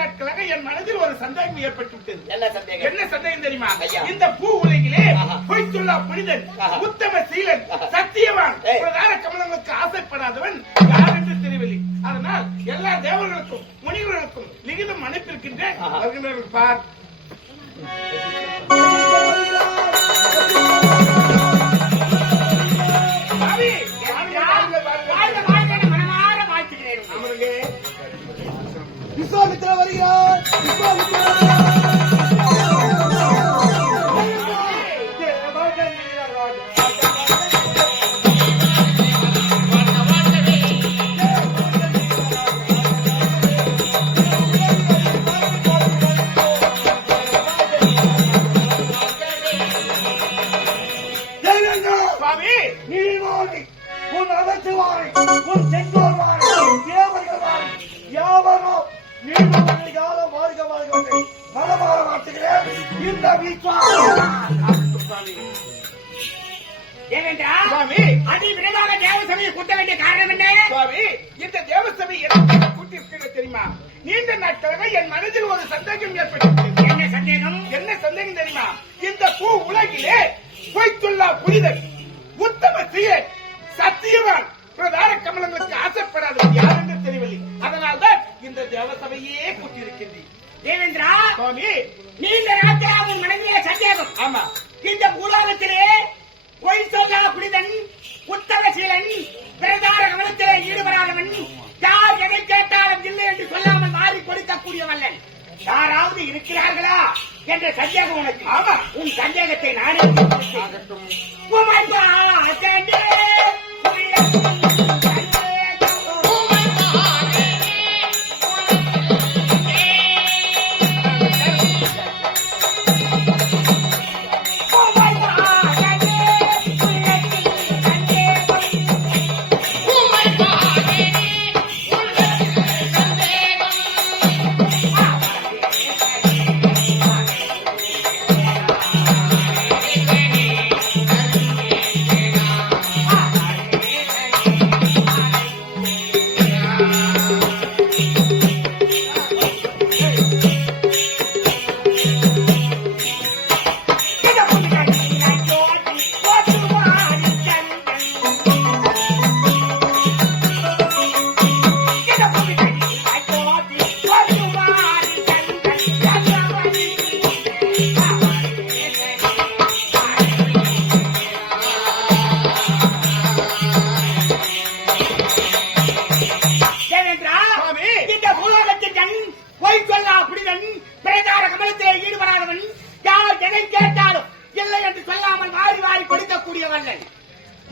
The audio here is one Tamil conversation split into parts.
நாட்களாக என் மனதில் ஒரு சந்தேகம் ஏற்பட்டு விட்டது. என்ன சந்தேகம் தெரியுமா? இந்த பூ உலகிலே பொய்த்துள்ள புனிதன், உத்தம சீலன், சத்தியவான், பிரதான கமலங்களுக்கு ஆசைப்படாதவன் யார் என்று தெரியவில்லை. அதனால் எல்லா தேவர்களுக்கும் முனிவர்களுக்கும் லிகிதம் அனுப்பியிருக்கின்றேன். பார். விஸ்வாமித்திரா வருகிறார். உன் அகற்றுவாரை, உன் செங்கோல் வாரை, தேவர்கள் வாரை, யாவரோ நீண்ட காலம் வாழ்க வாழ்க மனமாற மாற்றுகிறேன். இந்த அதிவிரைவாக தேவசபையை கூட்ட வேண்டிய காரணம் என்ன? சுவாமி, இந்த தேவசபை கூட்டியிருக்கிறது தெரியுமா? நீண்ட நாட்களாக என் மனதில் ஒரு சந்தேகம் ஏற்பட்டது. என்ன சந்தேகம்? என்ன சந்தேகம் தெரியுமா? இந்த பூ உலகிலே பொய்த்துள்ள புனிதன், உத்தம சீலன், சத்தியவான், பிரதான கமலங்களுக்கு ஆசைப்படாதவன் யார் என்று தெரியவில்லை. அதனால்தான் இந்த தேவசபையே கூட்டியிருக்கின்றேன். தேவேந்திரா சுவாமி, நீண்ட நாட்களாக உன் மனதிலே சந்தேகம். ஆமா, இந்த பூலோகத்திலே பொய் சொல்லாத புனிதன், உத்தம சீலன், பிரதான கமலத்திலே ஈடுபடாதவன், யார் எதை கேட்டாலும் இல்லை என்று சொல்லாமல் மாறி கொடுக்கக்கூடியவல்லன் யாராவது இருக்கிறார்களா என்ற சந்தேகம் உனக்கு. ஆமா, உன் சந்தேகத்தை நானே ஆகட்டும்.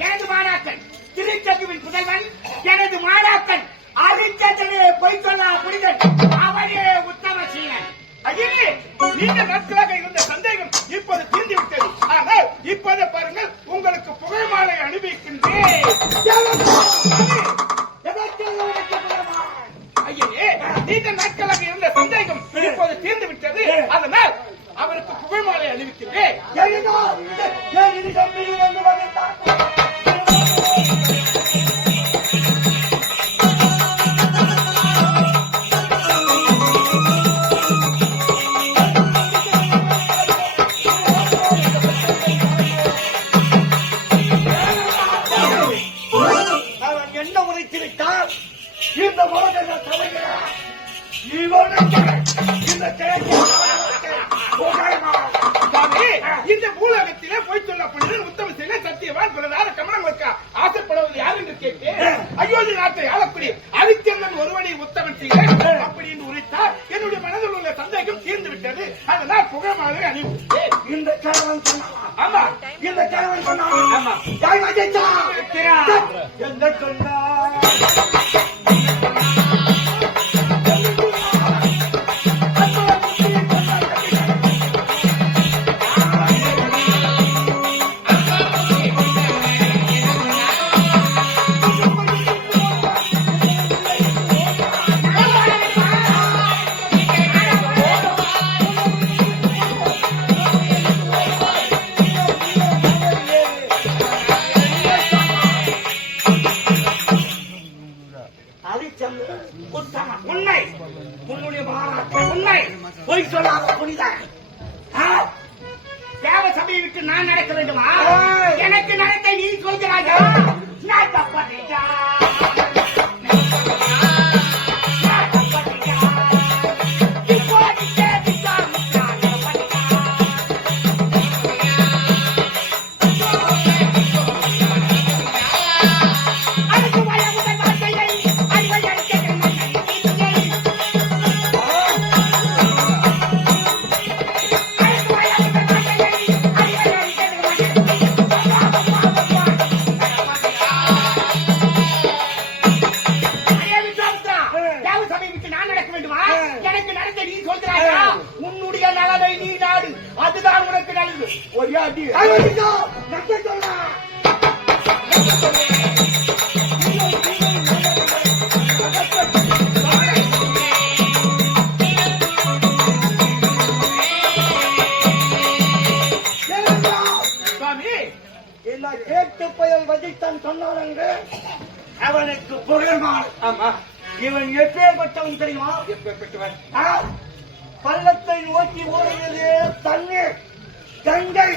எனது மாணாக்கன் திருச்செங்குவின் புதல்வன், எனது மாணாக்கன் அரிச்சந்திரே பொய் சொல்லா புனிதன், அவனே உத்தம சீலன். ஐயனே, நீண்ட நாட்களாக இருந்த சந்தேகம் இப்போது தீர்ந்துவிட்டது. ஆனால் இப்போது பாருங்கள், உங்களுக்கு புகழ் மாலை அனுபவிக்கின்றேன். ஐயனே, நீண்ட நாட்களாக இருந்த சந்தேகம் இப்போது தீர்ந்து விட்டது. அதனால் அவருக்கு புகழ் மாலை அணிவிக்கின்றேன். என்ன உரைத்திருக்கார் இந்த மோதல் தலைகிறார். இந்த பூலகத்திலே போய் சொல்ல புனிதன், உத்தம சீலன், சத்தியவான், பிரதான கமலங்களுக்கு ஆசைப்படுவது யார் என்று கேட்டு அயோத்தி நாட்டை ஆளக்கூடிய அரிச்சந்திரன் ஒருவனை உத்தமன் சீலன் அப்படின்னு உரைத்தார். என்னுடைய மனதில் உள்ள சந்தேகம் தீர்ந்து விட்டது. அதனால் புகழமாலை அணிவித்தேன். இந்த கேவன் சொன்னான். ஆமா, இந்த கேவன் சொன்னான். ஆமா, என்ன சொன்னா பாராட்டு. உண்மை. பொய் சொல்லாத புனிதன். தேவ சபையை விட்டு நான் நடக்க வேண்டுமா? ஏய். எனக்கு நடத்த நீ சொல்கிறாயா? நான் தப்பறியா? உன்னுடைய நலனை நீ நாடு, அதுதான் உனக்கு நல்லது. ஒரே அடி. ஐயோ, நன்றி சொல்ல. சுவாமி, இந்த கேட்டு புயல் வதித்தான் சொன்னான் என்று அவனுக்கு புகழ்மான். ஆமா, இவன் எப்பேற்பட்டவன் தெரியுமா? எப்பேற்பட்டவன்? பள்ளத்தை நோக்கி ஓடுகிறது தண்ணீர் கங்கை.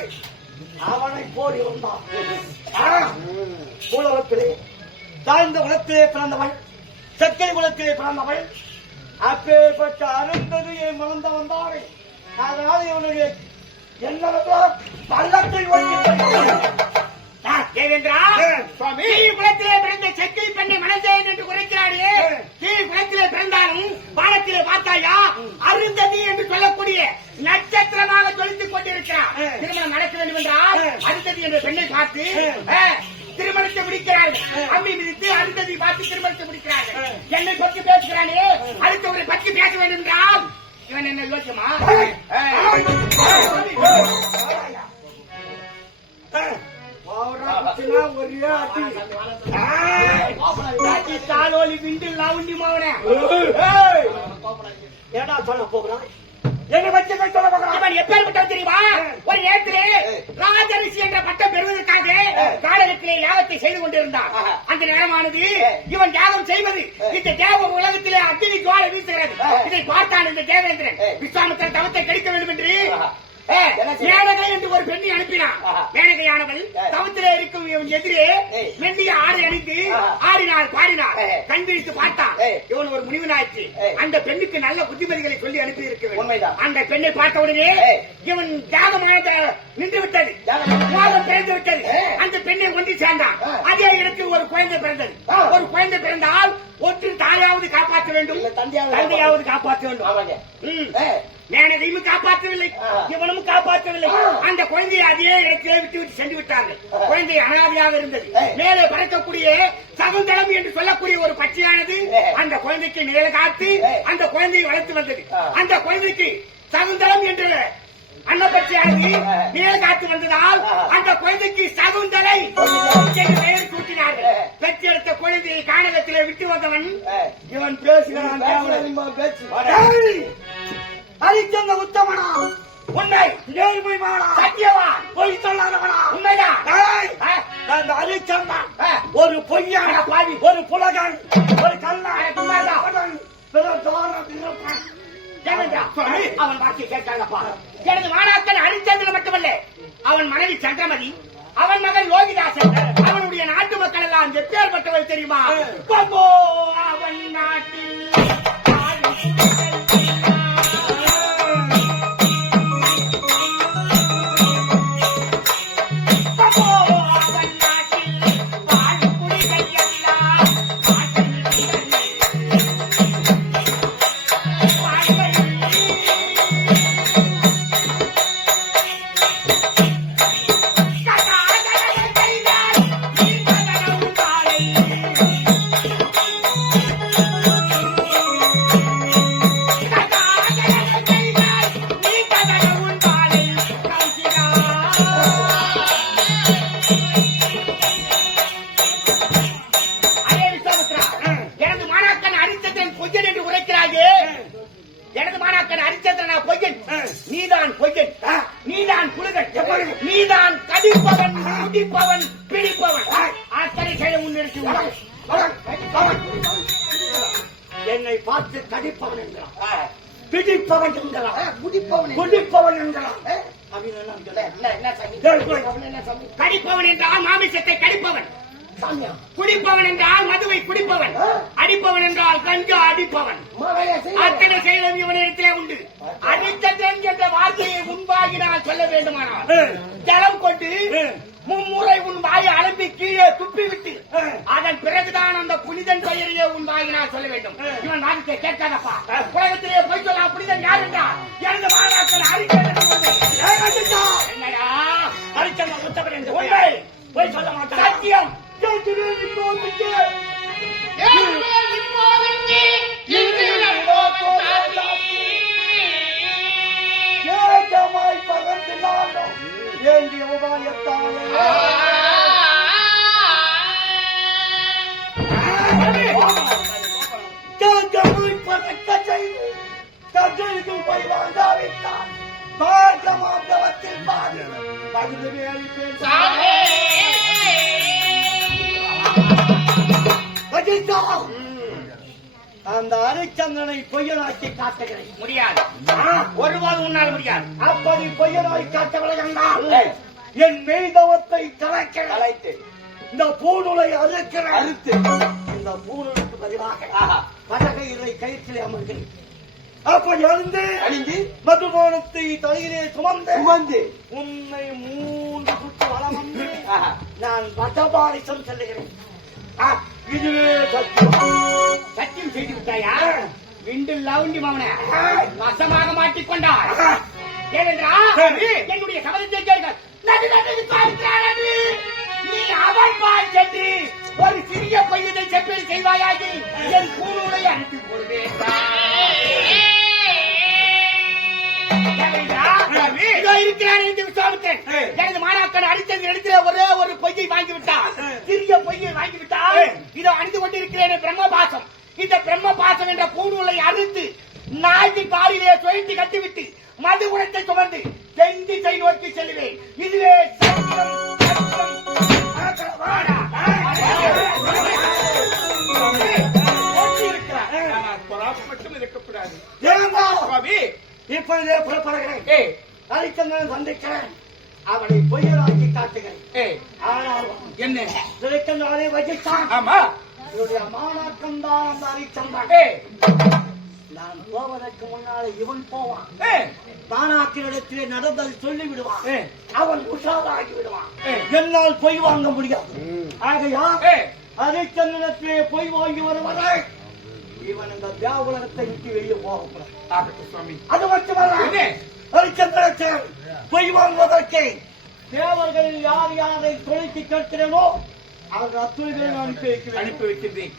அவனை போல் இருந்தான். உலகத்திலே தாழ்ந்த குலத்திலே பிறந்தவன், சக்கரை குலத்திலே பிறந்தவன். அப்பேற்பட்ட அருந்ததியை மறந்தவன் தானே. அதனால் இவனுடைய என்னவென்றால் பள்ளத்தை நோக்கி தேவேந்திரா, சுவாமி, குலத்திலே பிறந்த செக்கை பெண்ணை மணந்தேன் என்று குறைக்கிறாரே. குலத்திலே பிறந்தாலும் வானத்திலே பார்த்தாயா அருந்ததி என்று சொல்லக்கூடிய நட்சத்திரமாக ஜொலித்துக் கொண்டிருக்கிறார். திருமணம் நடக்க வேண்டும் என்றால் அருந்ததி என்ற பெண்ணை பார்த்து திருமணத்தை முடிக்கிறார்கள். அம்மி மிதித்து அருந்ததி பார்த்து திருமணத்தை முடிக்கிறார்கள். என்னை பற்றி பேசுகிறானே, அடுத்தவரை பற்றி பேச வேண்டும் என்றால் இவன் என்ன யோசியமா? தாலோலி விண்டில் லாவுண்டி மாவன ஏடா சொல்ல போகிறான்? என்ன பற்றி சொல்ல போகிறான்? அவன் எப்பேற்பட்டவன் தெரியுமா? ஒரு நேரத்திலே ராஜரிஷி என்ற பட்டம் பெறுவதற்காக காலகத்திலே யாகத்தை செய்து கொண்டிருந்தான். அந்த நேரமானது இவன் யாகம் செய்வது இந்த தேவ உலகத்திலே அக்னி ஜுவாலை வீசுகிறது. இதை பார்த்தான் இந்த தேவேந்திரன். விஸ்வாமித்திரன் தவத்தை கெடுக்க வேண்டும் என்று மேனகை என்று ஒரு பெண்ணை அனுப்பினான். மேனகையானவள் தவத்திலே இருக்கும் இவன் எதிரே மெல்லிய ஆடை அணிந்து ஆடினாள், பாடினாள். கண் விழித்து பார்த்தான். இவன் ஒரு முனிவனாயிற்று. அந்த பெண்ணுக்கு நல்ல புத்திமதிகளை சொல்லி அனுப்பி இருக்க வேண்டும். அந்த பெண்ணை பார்த்த உடனே இவன் தியாகமாக நின்று விட்டது, மோதம் பிறந்து விட்டது. அந்த பெண்ணை ஒன்றி சேர்ந்தான். அதே இடத்தில் ஒரு குழந்தை பிறந்தது. ஒரு குழந்தை பிறந்தால் ஒன்று தாயாவது காப்பாற்ற வேண்டும், தந்தையாவது காப்பாற்ற வேண்டும். மேனகையும் காப்பாற்றவில்லை, இவனும் காப்பாற்றவில்லை. அந்த குழந்தையை அதே இடத்திலே விட்டு சென்று விட்டார்கள். குழந்தை அனாதையாக இருந்தது. மேலே பறக்கக்கூடிய சகுந்தளம் என்று சொல்லக்கூடிய ஒரு பட்சியானது அந்த குழந்தைக்கு மேலே காத்து அந்த குழந்தையை வளர்த்து வந்தது. அந்த குழந்தைக்கு சகுந்தளம் என்ற அன்னப்பட்சியானது மேலே காத்து வந்ததால் அந்த குழந்தைக்கு சகுந்தலை என்று பெயர் சூட்டினார்கள். பெற்றெடுத்த குழந்தையை கானகத்திலே விட்டு வந்தவன் இவன் பேசுகிறான். ஹரிச்சந்திர உத்தமனா, உண்மை, நேர்மைமானா, சத்தியவான், பொய் சொல்லாதவனா, உண்மைதான். அந்த ஹரிச்சந்திரன் ஒரு பொய்யான பாவி, ஒரு புலகன், ஒரு கல்லான், அவன் வார்த்தை கேட்டாங்கப்பா. எனது மாணாக்கன் ஹரிச்சந்திரன் மட்டுமல்ல, அவன் மனைவி சந்திரமதி, அவன் மகன் லோகிதாசன், அவனுடைய நாட்டு மக்கள் எல்லாம் எப்பேற்பட்டவள் தெரியுமா? அவன் நாட்டில் நீதான் பொய்யன், நீதான் புழுகன், நீதான் கடிப்பவன், குடிப்பவன், பிடிப்பவன். அத்தனை செய்ய முன்னிறுத்தி என்னை பார்த்து கடிப்பவன் என்கிறான். பிடிப்பவன் என்கிறான், குடிப்பவன் குடிப்பவன் என்கிறான். அப்படின்னு என்ன சொல்ல? என்ன சாமி? ஏய், போய். அவன் என்ன சாமி? கடிப்பவன் என்றால் மாமிசத்தை கடிப்பவன், சாமியா? குடிப்பவன் என்றால் மதுவை குடிப்பவன், அடிப்பவன் என்றால் கஞ்சா அடிப்பவன். அத்தனை செயலும் இவனிடத்திலே உண்டு. அடித்தன் என்ற வார்த்தையை முன்பாகினால் சொல்ல வேண்டுமானால் ஜலம் கொண்டு மும்முறை உன் வாயை அலம்பி கீழே துப்பிவிட்டு அதன் பிறகுதான் அந்த புனிதன் பெயரையே உன் வாயினால் சொல்ல வேண்டும். இவன் வார்த்தை கேட்காதப்பா. உலகத்திலே போய் சொல்ல புனிதன் யார் என்றால் எனது மாணாக்கன் என்னடா ஹரிச்சந்திரன் முத்தவன் என்று உண்மை போய் சொல்ல மாட்டான். சத்தியம் ஏகமாய் பகர்ந்தினாலும் ஏந்திய உபாயத்தாலே கேட்கமாய் பறக்க செய்து கஜலுக்கு போய் வாங்காவிட்டான் பாகமாகவத்தில் பாதி பகுதியை அளிப்பேன். அந்த ஹரிச்சந்திரனை பொய்யனாக்கி காட்டுகிறேன். முடியாது, ஒருவாது உன்னால் முடியாது. அப்படி பொய்யனாய் காட்டவில்லை என்றால் என் மெய்தவத்தை கலைத்து இந்த பூநூலை அறுத்து இந்த பூநூலுக்கு பதிலாக பதகையிலை கயிற்றிலே அமர்கிறேன். அப்படி அழிந்து மதுபானத்தை தலையிலே சுமந்து உன்னை 3 சுற்று வளம் வந்து நான் வடபாரிசம் செல்லுகிறேன். இதுவே சத்தியம் செய்து விட்டாயா? விண்டு லவுண்டி மவன வசமாக மாட்டிக்கொண்டார். ஏனென்றால் என்னுடைய சபதத்தை கேட்க நீ அவன் பால் சென்று ஒரு சிறிய பையனை செப்பில் செய்வாயாகி என் கூறுகளை அனுப்பி போடுவேன். இருக்கிறான் என்று விசாரித்தேன். எனது மாணாக்கன் அடித்தது இடத்துல ஒரே ஒரு பொய்யை வாங்கிவிட்டார், சிறிய பொய்யை வாங்கிவிட்டார். இதோ அணிந்து கொண்டிருக்கிறேன் பிரம்மபாசம். இந்த பிரம்மபாசம் என்ற பூநூலை அறுத்து நாய்க்கு காலிலே சுழட்டி கட்டிவிட்டு மது குணத்தை சுமந்து செஞ்சு கை நோக்கி செல்லுவேன். இதுவே சத்தியம். மட்டும் இருக்கக்கூடாது. இப்பொழுதே புறப்படுகிறேன். ஹரிச்சந்திரன் சந்திக்கிறேன். அவனை பொய்யராக்கி காட்டுகிறேன். ஆனால் என்ன ஹரிச்சந்திரனை வகித்தான். ஆமா, என்னுடைய மாணாக்கம் தான் அந்த ஹரிச்சந்திரன். நான் போவதற்கு முன்னாலே இவன் போவான். மாணாக்கினிடத்திலே நடந்ததை சொல்லி விடுவான். அவன் உஷாராகி விடுவான். என்னால் பொய் வாங்க முடியாது. ஆகையா ஹரிச்சந்திரத்திலே பொய் வாங்கி வருவதை இவன் இந்த வியாபாரத்தை விட்டு வெளியே போகக்கூடாது. அது மட்டுமல்ல, ஹரிச்சந்திரத்தை பொய் வாங்குவதற்கு தேவர்களில் யார் யாரை தொலைத்து கேட்கிறேனோ அவர்கள் அத்துணை பேரை அனுப்பி வைக்கின்றேன்.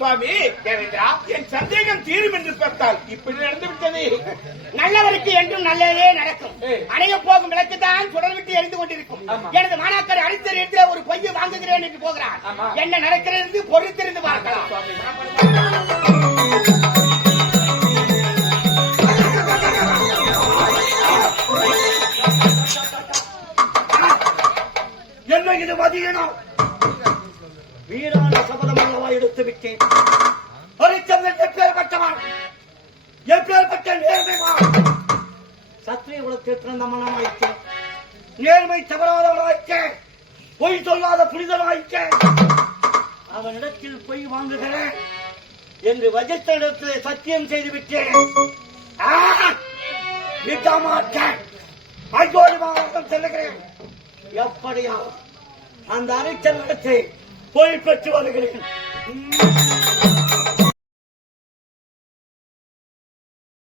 சுவாமி, என் சந்தேகம் தீரும் என்று பார்த்தால் இப்படி நடந்துவிட்டது. நல்லவருக்கு என்றும் நல்லதே நடக்கும். அணைய போகும் விளக்கு தான் சுடர்விட்டு எரிந்து கொண்டிருக்கும். எனது மாணாக்கர் அடித்த இடத்துல ஒரு பொய்யை வாங்குகிறேன் என்று போகிறார். என்ன நடக்கிறது பொறுத்திருந்து பார்க்கலாம். என்ன இது மதியனம்? வீரான சபதம் அல்லவா எடுத்து விட்டேன். ஹரிச்சந்திரன் எப்பேற்பட்டவன், எப்பேற்பட்ட நேர்மைவான். சத்திரிய குலத்தில் பிறந்த மன்னனாய்க்க, நேர்மை தவறாதவனாய்க்க, பொய் சொல்லாத புனிதனாய்க்க, அவனிடத்தில் பொய் வாங்குகிறேன் என்று வஜிஷ்டரிடத்தில் சத்தியம் செய்து விட்டேன். விட்டமாட்டேன். அங்கோடி மாவட்டம் செல்லுகிறேன். எப்படியா அந்த ஹரிச்சந்திரத்தை போய் பெற்று வருகிறேன்.